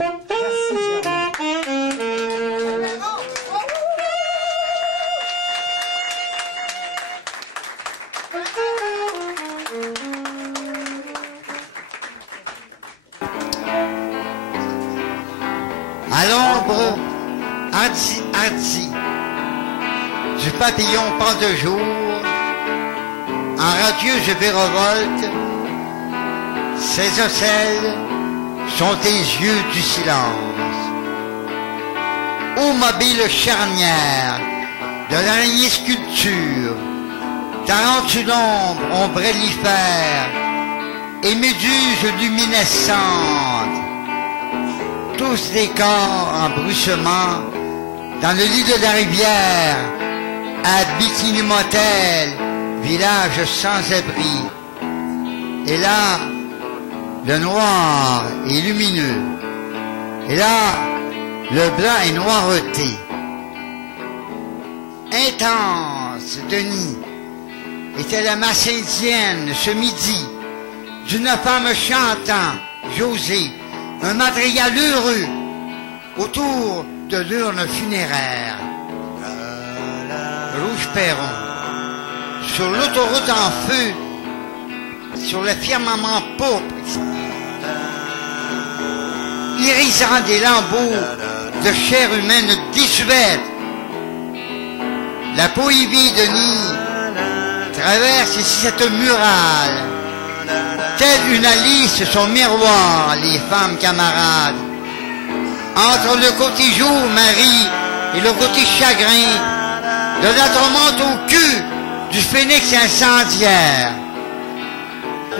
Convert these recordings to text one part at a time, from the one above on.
À l'ombre hardi du papillon pas de jour, en radieuse virevolte, ses ocelles sont tes yeux du silence. Ô mobile charnière de l'araignée sculpture, tarentule ombre ombrellifère et méduse luminescente, tous des corps en bruissement dans le lit de la rivière, à Bikini Motel, village sans abri. Et là, le noir est lumineux. Et là, le blanc est noireté. Intense, Denis, était la masse indienne ce midi, d'une femme chantant, José, un madrigal heureux, autour de l'urne funéraire. Rouge Perron, sur l'autoroute en feu, sur le firmament pourpre, irisant des lambeaux de chair humaine désuète. La poésie de Denis traverse ici cette muraille, telle une Alice son miroir, les femmes camarades. Entre le côté jour, Marie, et le côté chagrin, de la tourmente au cul du phénix incendiaire.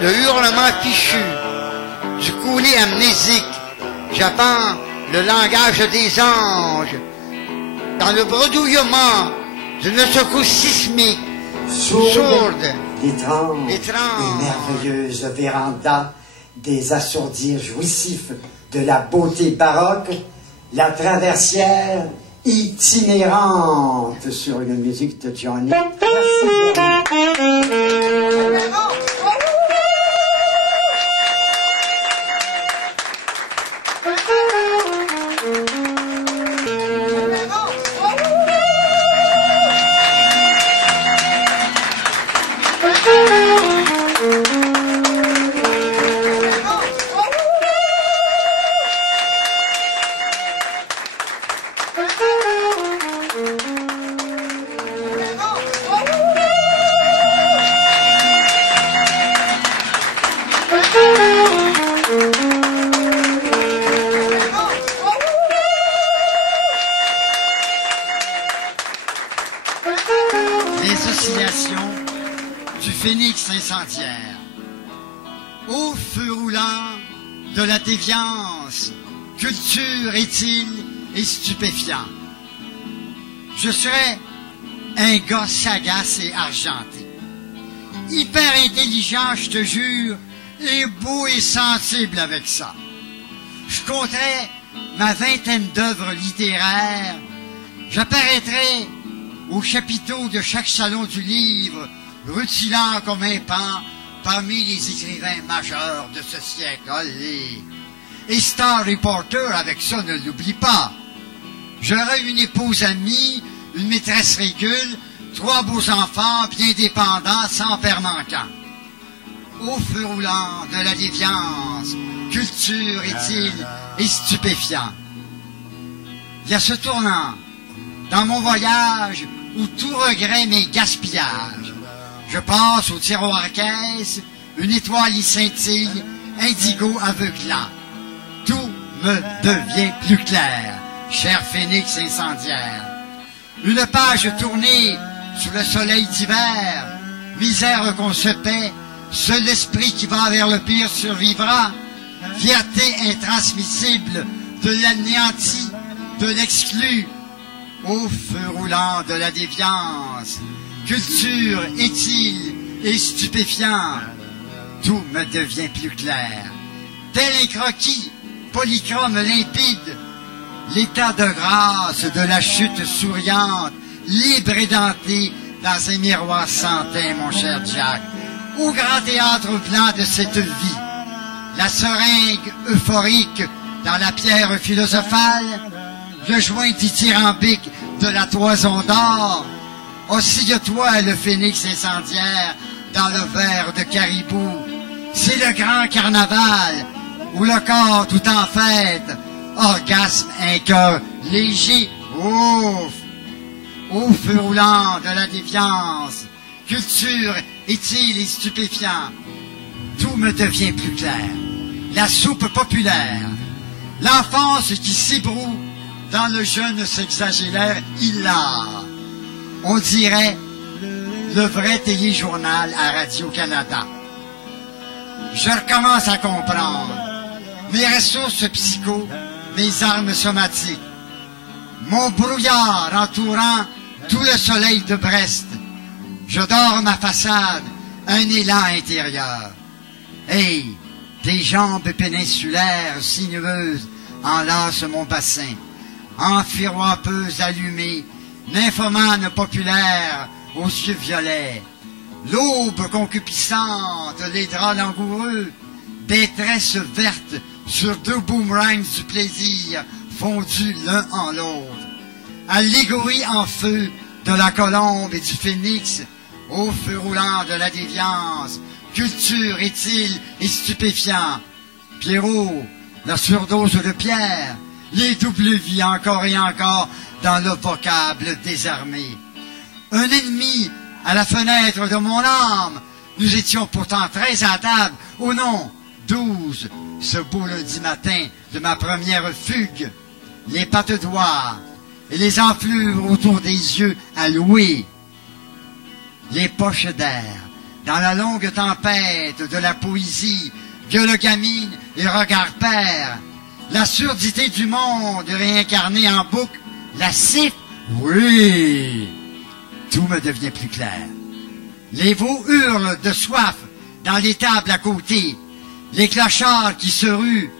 Le hurlement fichu du coulé amnésique, j'apprends le langage des anges, dans le bredouillement d'une secousse sismique, sourde, l'étrange et merveilleuse véranda des assourdirs jouissifs de la beauté baroque, la traversière itinérante sur une musique de Johnny. Les oscillations du phénix incendiaire. Ô feu roulant de la déviance, culture étile et stupéfiant. Je serais un gars sagace et argenté. Hyper intelligent, je te jure, et beau et sensible avec ça. Je compterais ma vingtaine d'œuvres littéraires. J'apparaîtrais au chapiteau de chaque salon du livre, rutilant comme un pan parmi les écrivains majeurs de ce siècle. Allez. Et Star Reporter, avec ça, ne l'oublie pas. J'aurais une épouse amie, une maîtresse régule, 3 beaux enfants bien dépendants, sans père manquant. Au feu roulant de la déviance, culture est-il et stupéfiant. Il y a ce tournant dans mon voyage où tout regret m'est gaspillage. Je passe au tiroir à caisse, une étoile y scintille, indigo aveuglant. Tout me devient plus clair, cher phénix incendiaire. Une page tournée sous le soleil d'hiver, misère qu'on se paie, seul l'esprit qui va vers le pire survivra, fierté intransmissible de l'anéanti, de l'exclu, au feu roulant de la déviance, culture étile et stupéfiant, tout me devient plus clair. Tel un croquis, polychrome limpide, l'état de grâce de la chute souriante, libre et dentée dans un miroir sans teint, mon cher Jack, au grand théâtre blanc de cette vie, la seringue euphorique dans la pierre philosophale, le joint dithyrambique de la toison d'or, oscille-toi le phénix incendiaire dans le verre de caribou. C'est le grand carnaval où le corps tout en fête, orgasme un cœur léger, ouf, au feu roulant de la déviance, culture est-il et stupéfiant. Tout me devient plus clair. La soupe populaire, l'enfance qui s'ébroue dans le jeune sexagénaire hilar. On dirait le vrai téléjournal à Radio-Canada. Je recommence à comprendre mes ressources psycho, mes armes somatiques, mon brouillard entourant tout le soleil de Brest. Je dors ma façade, un élan intérieur. Hey, des jambes péninsulaires sinueuses enlacent mon bassin, amphiroipeuse allumée, nymphomane populaire aux yeux violets. L'aube concupiscente, les draps langoureux, des tresses vertes sur deux boomerangs du plaisir fondus l'un en l'autre. Allégorie en feu de la colombe et du phénix, au feu roulant de la déviance, culture est-il et stupéfiant. Pierrot, la surdose de pierre, les doubles vies encore et encore dans le vocable désarmé. Un ennemi à la fenêtre de mon âme, nous étions pourtant 13 à table, oh non, 12, ce beau lundi matin de ma première fugue, les pattes d'oie et les enflures autour des yeux à louer, les poches d'air, dans la longue tempête de la poésie, gueule gamine et regard père, la surdité du monde réincarnée en boucle, la cif, oui, tout me devient plus clair. Les veaux hurlent de soif dans les tables à côté, les clochards qui se ruent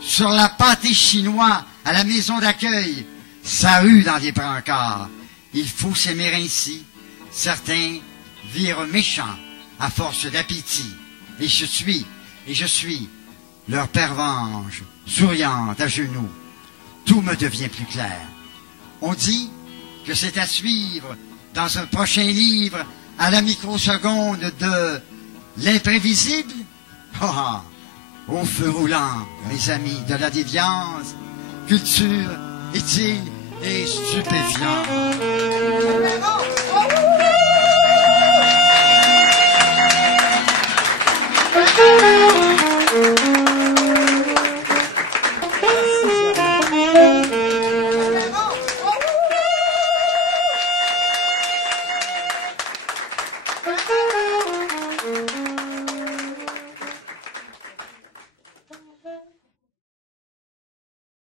sur la pâté chinois à la maison d'accueil, ça rue dans les brancards. Il faut s'aimer ainsi. Certains virent méchants à force d'appétit. Et je suis leur pervenche, souriante à genoux. Tout me devient plus clair. On dit que c'est à suivre dans un prochain livre à la microseconde de l'imprévisible. Ah, au feu roulant, mes amis de la déviance, culture est-il et stupéfiant.